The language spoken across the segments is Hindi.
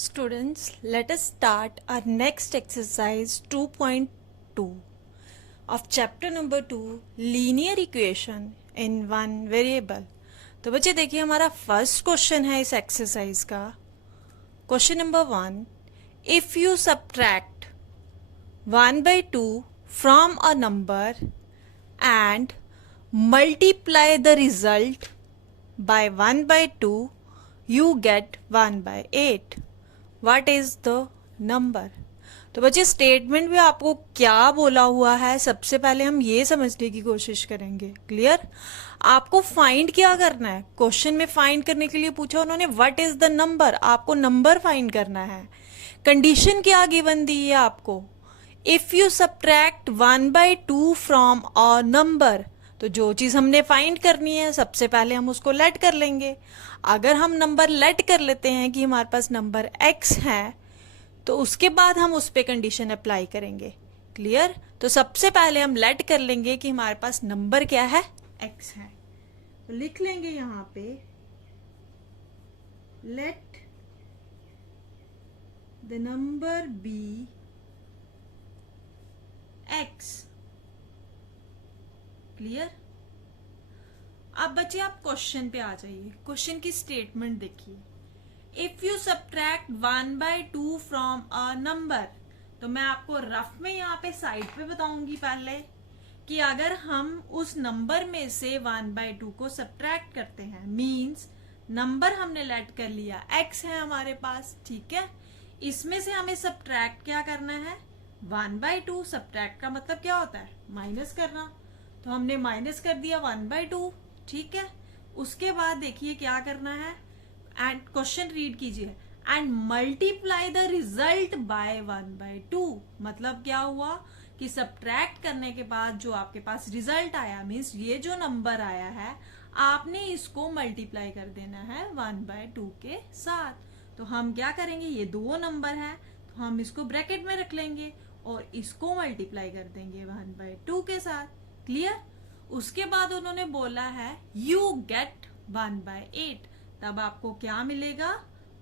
Students, let us start our next exercise 2.2 of chapter number 2 linear equation in one variable. तो बच्चे देखिए हमारा फर्स्ट क्वेश्चन है इस एक्सरसाइज का. Question number 1, if you subtract 1/2 from a number and multiply the result by 1/2, you get 1/8. What is the number? तो बच्चे स्टेटमेंट में आपको क्या बोला हुआ है, सबसे पहले हम ये समझने की कोशिश करेंगे. क्लियर? आपको फाइंड क्या करना है. क्वेश्चन में फाइंड करने के लिए पूछा उन्होंने व्हाट इज द नंबर. आपको नंबर फाइंड करना है. कंडीशन क्या गिवन दी है आपको, if you subtract 1/2 from a number. तो जो चीज हमने फाइंड करनी है सबसे पहले हम उसको लेट कर लेंगे. अगर हम नंबर लेट कर लेते हैं कि हमारे पास नंबर x है तो उसके बाद हम उस पे कंडीशन अप्लाई करेंगे. क्लियर? तो सबसे पहले हम लेट कर लेंगे कि हमारे पास नंबर क्या है, x है. तो लिख लेंगे यहां पे let the number be x. Clear? अब बच्चे आप क्वेश्चन पे आ जाइए. क्वेश्चन की स्टेटमेंट देखिए, if you subtract 1/2 from a number. तो मैं आपको रफ में यहाँ पे साइड पे बताऊंगी पहले कि अगर हम उस नंबर में से 1/2 को सब्ट्रैक्ट करते हैं, मींस नंबर हमने लेट कर लिया x है हमारे पास. ठीक है, इसमें से हमें सब्ट्रैक्ट क्या करना है, 1/2. सब्ट्रैक्ट का मतलब क्या होता है, माइनस करना. तो हमने माइनस कर दिया 1/2. ठीक है, उसके बाद देखिए क्या करना है, एंड क्वेश्चन रीड कीजिए, and multiply the result by 1/2. मतलब क्या हुआ कि सब्ट्रैक्ट करने के बाद जो आपके पास रिजल्ट आया, मीन्स ये जो नंबर आया है आपने इसको मल्टीप्लाई कर देना है 1/2 के साथ. तो हम क्या करेंगे, ये दो नंबर है तो हम इसको ब्रैकेट में रख लेंगे और इसको मल्टीप्लाई कर देंगे 1/2 के साथ. क्लियर? उसके बाद उन्होंने बोला है यू गेट 1/8. तब आपको क्या मिलेगा,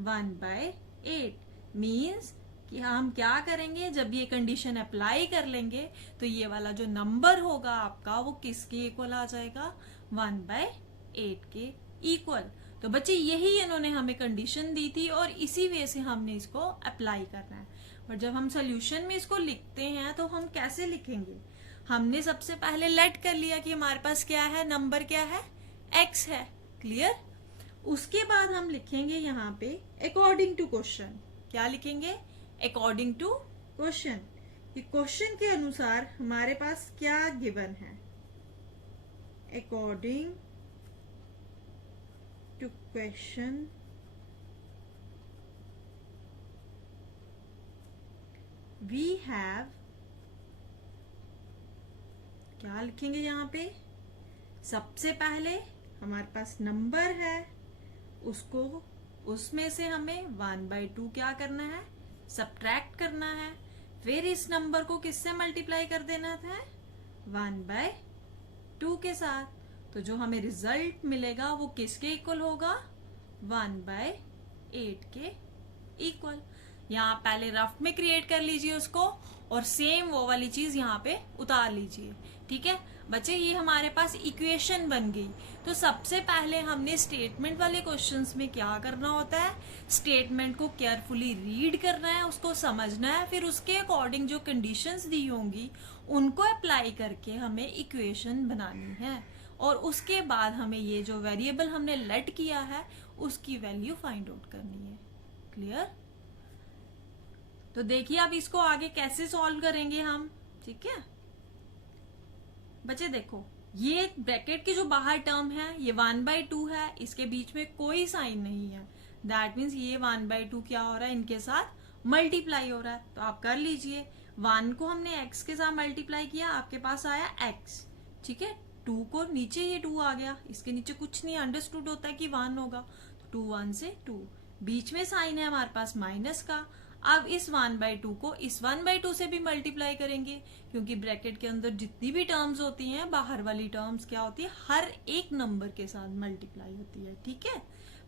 1/8. मीन्स कि हम क्या करेंगे, जब ये कंडीशन अप्लाई कर लेंगे तो ये वाला जो नंबर होगा आपका वो किसके इक्वल आ जाएगा, 1/8 के इक्वल. तो बच्चे यही इन्होंने हमें कंडीशन दी थी और इसी वे से हमने इसको अप्लाई करना है. पर जब हम सोल्यूशन में इसको लिखते हैं तो हम कैसे लिखेंगे, हमने सबसे पहले लेट कर लिया कि हमारे पास क्या है, नंबर क्या है, x है. क्लियर? उसके बाद हम लिखेंगे यहाँ पे अकॉर्डिंग टू क्वेश्चन. क्या लिखेंगे, अकॉर्डिंग टू क्वेश्चन. कि क्वेश्चन के अनुसार हमारे पास क्या गिवन है. According to question we have, क्या लिखेंगे यहाँ पे, सबसे पहले हमारे पास नंबर है, उसको उसमें से हमें 1/2 क्या करना है, सब्ट्रैक्ट करना है. फिर इस नंबर को किससे मल्टीप्लाई कर देना था, 1/2 के साथ. तो जो हमें रिजल्ट मिलेगा वो किसके इक्वल होगा, 1/8 के इक्वल. यहाँ पहले रफ में क्रिएट कर लीजिए उसको और सेम वो वाली चीज यहाँ पे उतार लीजिए. ठीक है बच्चे, ये हमारे पास इक्वेशन बन गई. तो सबसे पहले हमने स्टेटमेंट वाले क्वेश्चंस में क्या करना होता है, स्टेटमेंट को केयरफुली रीड करना है, उसको समझना है, फिर उसके अकॉर्डिंग जो कंडीशंस दी होंगी उनको अप्लाई करके हमें इक्वेशन बनानी है. और उसके बाद हमें ये जो वेरिएबल हमने लेट किया है उसकी वैल्यू फाइंड आउट करनी है. क्लियर? तो देखिए अब इसको आगे कैसे सॉल्व करेंगे हम. ठीक है बच्चे, देखो ये ब्रैकेट के जो बाहर टर्म है ये 1/2 है, इसके बीच में कोई साइन नहीं है. दैट मीन्स ये 1/2 क्या हो रहा है, इनके साथ मल्टीप्लाई हो रहा है. तो आप कर लीजिए, 1 को हमने x के साथ मल्टीप्लाई किया, आपके पास आया x. ठीक है, 2 को नीचे ये 2 आ गया, इसके नीचे कुछ नहीं, अंडरस्टूड होता है कि 1 होगा. तो 2 1 से 2, बीच में साइन है हमारे पास माइनस का. अब इस 1/2 को इस 1/2 से भी मल्टीप्लाई करेंगे, क्योंकि ब्रैकेट के अंदर जितनी भी टर्म्स होती हैं, बाहर वाली टर्म्स क्या होती है, हर एक नंबर के साथ मल्टीप्लाई होती है. ठीक है,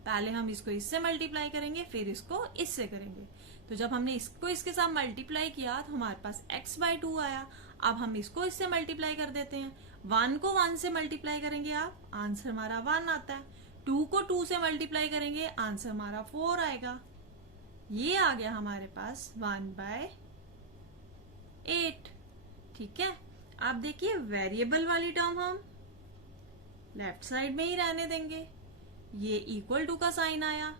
पहले हम इसको इससे मल्टीप्लाई करेंगे, फिर इसको इससे करेंगे। तो जब हमने इसको इसके साथ मल्टीप्लाई किया तो हमारे पास x/2 आया। अब हम इसको इससे मल्टीप्लाई कर देते हैं। 1 को 1 से मल्टीप्लाई करेंगे आप, आंसर हमारा 1 आता है। 2 को 2 से मल्टीप्लाई करेंगे, आंसर हमारा 4 आएगा। ये आ गया हमारे पास 1/8। ठीक है, आप देखिए वेरिएबल वाली टर्म हम लेफ्ट साइड में ही रहने देंगे। ये इक्वल टू का साइन आया,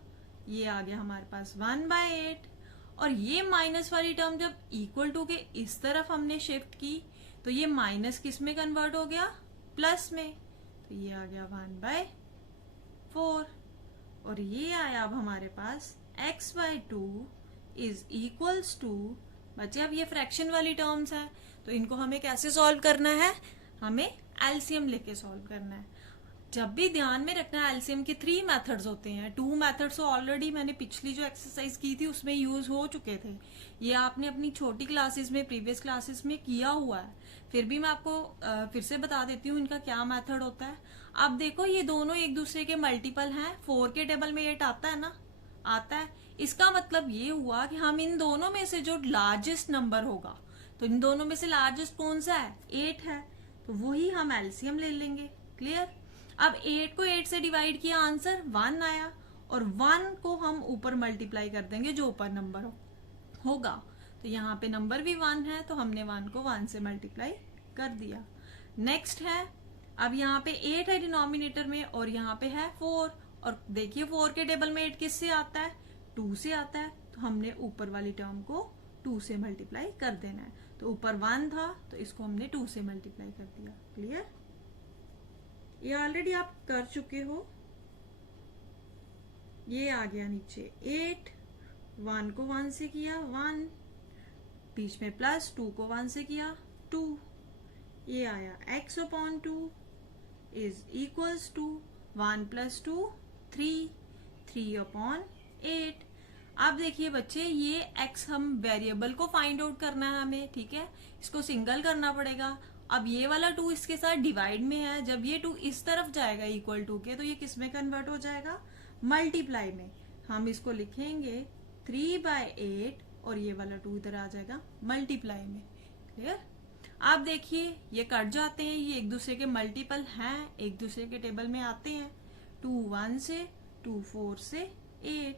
ये आ गया हमारे पास 1/8। और ये माइनस वाली टर्म जब इक्वल टू के इस तरफ हमने शिफ्ट की तो ये माइनस किस में कन्वर्ट हो गया, प्लस में। तो ये आ गया 1/4। और ये आया अब हमारे पास x/2 इज इक्वल्स टू, बच्चे अब ये फ्रैक्शन वाली टर्म्स है तो इनको हमें कैसे सॉल्व करना है, हमें एलसीएम लेके सॉल्व करना है। जब भी ध्यान में रखना है एलसीएम के 3 मेथड्स होते हैं। 2 मेथड्स तो ऑलरेडी मैंने पिछली जो एक्सरसाइज की थी उसमें यूज हो चुके थे। ये आपने अपनी छोटी क्लासेस में, प्रीवियस क्लासेस में किया हुआ है। फिर भी मैं आपको फिर से बता देती हूँ इनका क्या मेथड होता है। अब देखो ये दोनों एक दूसरे के मल्टीपल हैं। 4 के टेबल में 8 आता है ना, आता है। इसका मतलब ये हुआ कि हम इन दोनों में से जो लार्जेस्ट नंबर होगा, तो इन दोनों में से लार्जेस्ट कौन सा है, 8 है, तो वही हम एलसीएम ले लेंगे। क्लियर। अब 8 को 8 से डिवाइड किया, आंसर 1 आया। और 1 को हम ऊपर मल्टीप्लाई कर देंगे जो ऊपर नंबर होगा। तो यहाँ पे नंबर भी 1 है तो हमने 1 को 1 से मल्टीप्लाई कर दिया। नेक्स्ट है, अब यहाँ पे 8 है डिनोमिनेटर में और यहाँ पे है 4। और देखिए 4 के टेबल में 8 किससे आता है, 2 से आता है। तो हमने ऊपर वाली टर्म को 2 से मल्टीप्लाई कर देना है। तो ऊपर 1 था तो इसको हमने 2 से मल्टीप्लाई कर दिया। क्लियर। ये ऑलरेडी आप कर चुके हो। ये आ गया नीचे 8, 1 को 1 से किया 1, बीच में प्लस, 2 को 1 से किया 2। ये आया x/2 इज इक्वल्स टू 1 + 2 3, 3/8। अब देखिए बच्चे, ये x हम वेरिएबल को फाइंड आउट करना है हमें। ठीक है, इसको सिंगल करना पड़ेगा। अब ये वाला 2 इसके साथ डिवाइड में है। जब ये 2 इस तरफ जाएगा इक्वल टू के, तो ये किस में कन्वर्ट हो जाएगा, मल्टीप्लाई में। हम इसको लिखेंगे 3/8 और ये वाला 2 इधर आ जाएगा मल्टीप्लाई में। क्लियर। आप देखिए ये कट जाते हैं, ये एक दूसरे के मल्टीपल हैं, एक दूसरे के टेबल में आते हैं। 2 1 से, 2 4 से 8।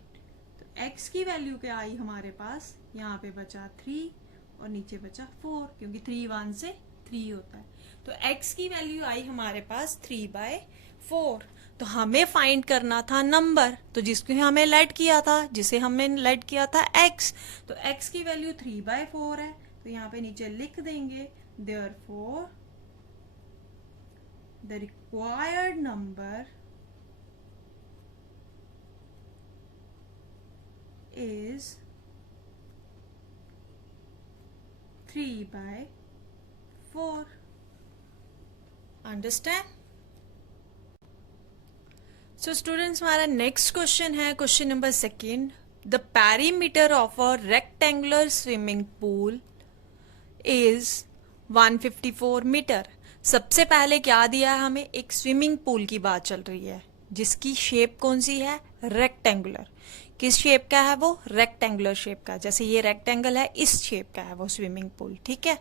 तो x की वैल्यू क्या आई हमारे पास, यहाँ पे बचा 3 और नीचे बचा 4, क्योंकि 3 1 से 3 होता है। तो x की वैल्यू आई हमारे पास 3/4। तो हमें फाइंड करना था नंबर, तो जिसको हमें लेट किया था, जिसे हमने लेट किया था x, तो x की वैल्यू 3/4 है। तो यहाँ पे नीचे लिख देंगे therefore the required number is 3/4। Understand. So students, हमारा नेक्स्ट क्वेश्चन है question number 2। The perimeter of a rectangular swimming pool is 154 metre. सबसे पहले क्या दिया है हमें, एक स्विमिंग पूल की बात चल रही है जिसकी शेप कौन सी है, रेक्टेंगुलर। किस शेप का है वो, रेक्टेंगुलर शेप का। जैसे ये रेक्टेंगल है, इस शेप का है वो स्विमिंग पूल। ठीक है।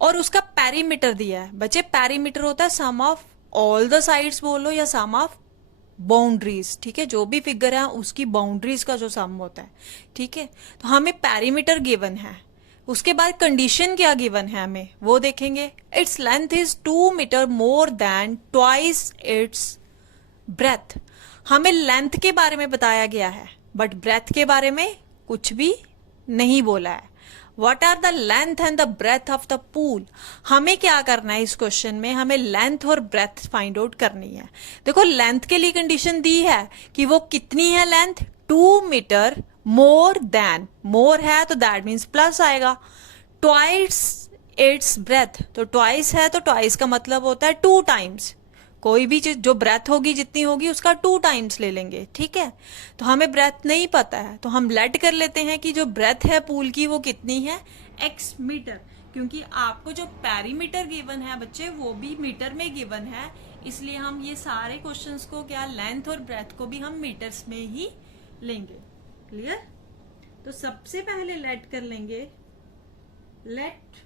और उसका पेरीमीटर दिया है। बच्चे पेरीमीटर होता है सम ऑफ ऑल द साइड्स बोलो या सम ऑफ बाउंड्रीज। ठीक है, जो भी फिगर है उसकी बाउंड्रीज का जो सम होता है। ठीक है, तो हमें पेरीमीटर गिवन है। उसके बाद कंडीशन क्या गिवन है हमें वो देखेंगे। Its length is 2 metre more than twice its breadth. हमें लेंथ के बारे में बताया गया है बट ब्रेथ के बारे में कुछ भी नहीं बोला है। What are the length and the breadth of the pool? हमें क्या करना है इस क्वेश्चन में, हमें लेंथ और ब्रेथ फाइंड आउट करनी है। देखो लेंथ के लिए कंडीशन दी है कि वो कितनी है लेंथ, 2 मीटर मोर देन, मोर है तो दैट मीन्स प्लस आएगा, ट्वाइस इट्स ब्रेथ, तो ट्वाइस है तो ट्वाइस का मतलब होता है 2 टाइम्स। कोई भी चीज जो ब्रेथ होगी जितनी होगी उसका 2 टाइम्स ले लेंगे। ठीक है, तो हमें ब्रेथ नहीं पता है तो हम लेट कर लेते हैं कि जो ब्रेथ है पूल की वो कितनी है, x मीटर। क्योंकि आपको जो पेरीमीटर गिवन है बच्चे वो भी मीटर में गिवन है, इसलिए हम ये सारे क्वेश्चंस को क्या, लेंथ और ब्रेथ को भी हम मीटर्स में ही लेंगे। क्लियर? तो सबसे पहले लेट कर लेंगे, let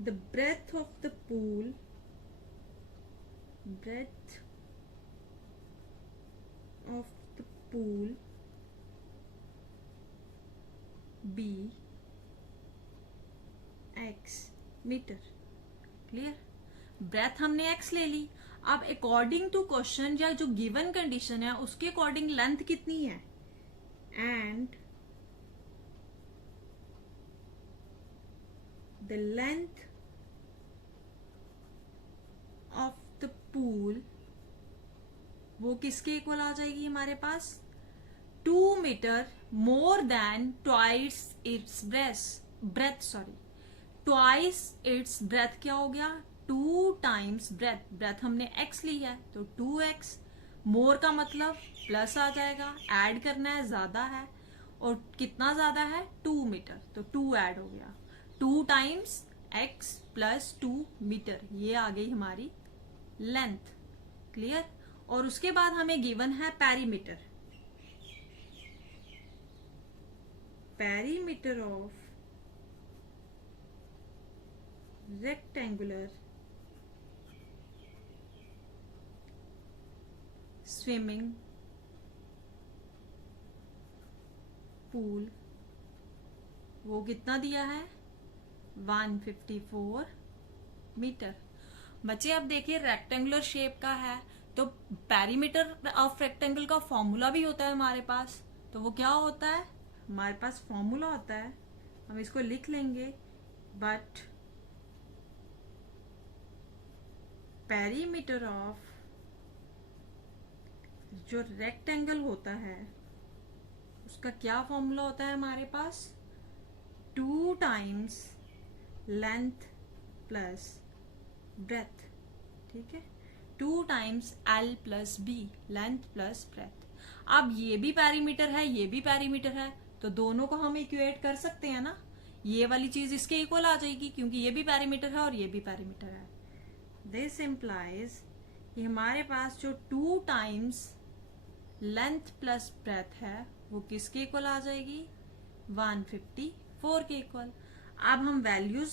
the breadth of the pool, breadth of the pool be x metre. Clear? Breadth हमने x ले ली। अब अकॉर्डिंग टू क्वेश्चन या जो गिवन कंडीशन है उसके अकॉर्डिंग लेंथ कितनी है, and the length of the pool, वो किसके इक्वल आ जाएगी हमारे पास, 2 metre more than twice its breadth, sorry twice its breadth क्या हो गया, 2 टाइम्स ब्रेथ, ब्रेथ हमने x ली है तो 2x, मोर का मतलब प्लस आ जाएगा, ऐड करना है, ज्यादा है, और कितना ज्यादा है 2 मीटर, तो 2 ऐड हो गया, 2 टाइम्स x प्लस 2 मीटर, ये आ गई हमारी लेंथ। क्लियर? और उसके बाद हमें गिवन है perimeter, perimeter of rectangular swimming pool, वो कितना दिया है, 154 मीटर। बच्चे अब देखिए रेक्टेंगुलर शेप का है तो पेरीमीटर ऑफ रेक्टेंगल का फॉर्मूला भी होता है हमारे पास, तो वो क्या होता है, हमारे पास फॉर्मूला होता है, हम इसको लिख लेंगे, बट पेरीमीटर ऑफ जो रेक्टेंगल होता है उसका क्या फॉर्मूला होता है हमारे पास, 2 टाइम्स लेंथ प्लस ब्रेथ। ठीक है, 2 times L plus B, length plus breadth. अब ये भी पैरीमीटर है, ये भी पैरीमीटर है, तो दोनों को हम इक्वेट कर सकते हैं ना, ये वाली चीज इसके इक्वल आ जाएगी क्योंकि ये भी पैरीमीटर है और ये भी पैरीमीटर है। दिस इम्प्लाइज कि हमारे पास जो 2 टाइम्स लेंथ प्लस ब्रेथ है वो किसके इक्वल आ जाएगी, 154 के इक्वल। अब हम वैल्यूज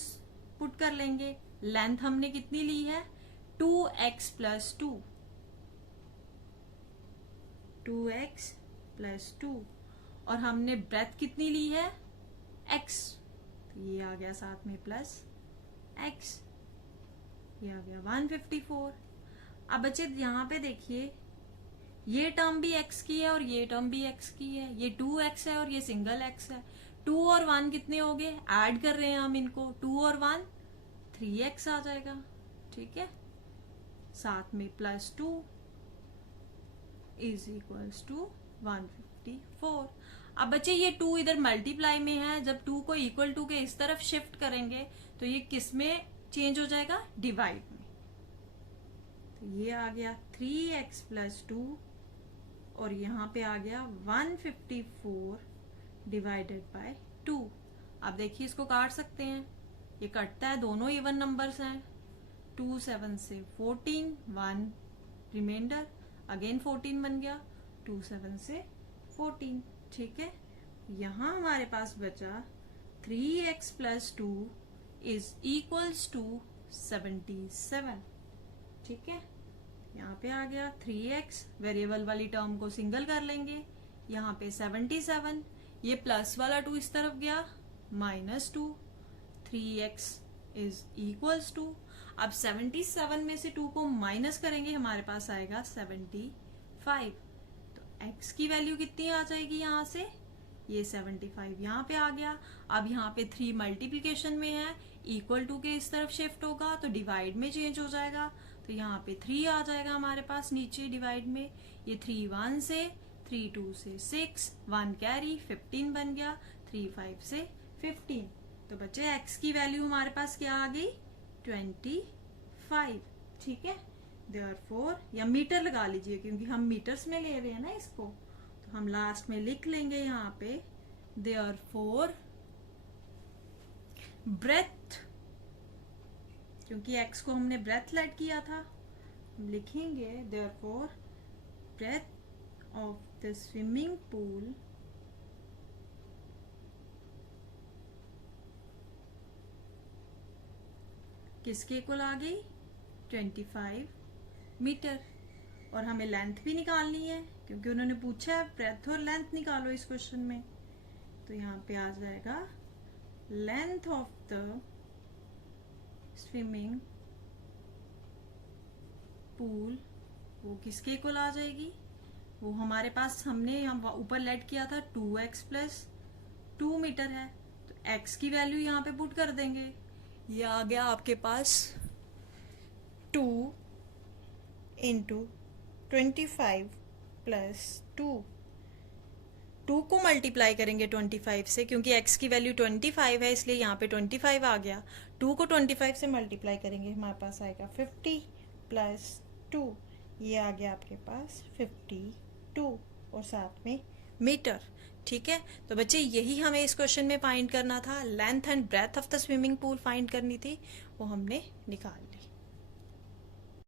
पुट कर लेंगे, लेंथ हमने कितनी ली है, 2x प्लस 2, 2x प्लस 2, और हमने ब्रेथ कितनी ली है, x, तो ये आ गया साथ में प्लस x, ये आ गया 154। अब बच्चे यहाँ पे देखिए, ये टर्म भी x की है और ये टर्म भी x की है, ये 2x है और ये सिंगल x है, 2 और 1 कितने हो गए, ऐड कर रहे हैं हम इनको, 2 और 1 3x आ जाएगा। ठीक है, साथ में प्लस 2 इज इक्वल्स टू 154। अब बच्चे ये 2 इधर मल्टीप्लाई में है, जब 2 को इक्वल टू के इस तरफ शिफ्ट करेंगे तो ये किस में चेंज हो जाएगा, डिवाइड में, तो ये आ गया 3x प्लस 2 और यहाँ पे आ गया 154 डिवाइडेड बाय 2। अब देखिए इसको काट सकते हैं, ये कटता है, दोनों इवन नंबर्स हैं, 2 7 से 14, 1 रिमाइंडर, अगेन 14 बन गया, 2 7 से 14। ठीक है, यहाँ हमारे पास बचा 3x plus 2 is equals to 77। ठीक है, यहाँ पे आ गया 3x, वेरिएबल वाली टर्म को सिंगल कर लेंगे, यहाँ पे 77, ये प्लस वाला 2 इस तरफ गया, -2, 3x इज इक्वल्स टू, अब 77 में से 2 को माइनस करेंगे, हमारे पास आएगा 75, तो x की वैल्यू कितनी आ जाएगी, यहाँ से ये 75 यहाँ पे आ गया। अब यहाँ पे 3 मल्टीप्लीकेशन में है, इक्वल टू के इस तरफ शिफ्ट होगा तो डिवाइड में चेंज हो जाएगा, तो यहाँ पे 3 आ जाएगा हमारे पास नीचे डिवाइड में, ये 3 1 से, 3 2 से 6, 1 कैरी 15 बन गया, 3 5 से 15। तो बच्चे x की वैल्यू हमारे पास क्या आ गई, 25। ठीक है, देयरफॉर, या मीटर लगा लीजिए क्योंकि हम मीटर्स में ले रहे हैं ना इसको, तो हम लास्ट में लिख लेंगे यहाँ पे, देयरफॉर ब्रेथ, क्योंकि x को हमने ब्रेथ लेट किया था, हम लिखेंगे therefore breadth of the swimming pool किसके इक्वल आ गई 25 मीटर। और हमें लेंथ भी निकालनी है क्योंकि उन्होंने पूछा है ब्रेथ और लेंथ निकालो इस क्वेश्चन में। तो यहाँ पे आ जाएगा length of the swimming pool, वो किसके इक्वल आ जाएगी, वो हमारे पास हमने ऊपर लेट किया था 2x प्लस 2 मीटर है, तो x की वैल्यू यहाँ पे पुट कर देंगे। ये आ गया आपके पास 2 इंटू 25 प्लस 2 को मल्टीप्लाई करेंगे 25 से, क्योंकि x की वैल्यू 25 है इसलिए यहाँ पे 25 आ गया। 2 को 25 से मल्टीप्लाई करेंगे, हमारे पास आएगा 50 प्लस 2, ये आ गया आपके पास 52 और साथ में मीटर। ठीक है, तो बच्चे यही हमें इस क्वेश्चन में फाइंड करना था, length and breadth of the swimming pool find करनी थी, वो हमने निकाल ली।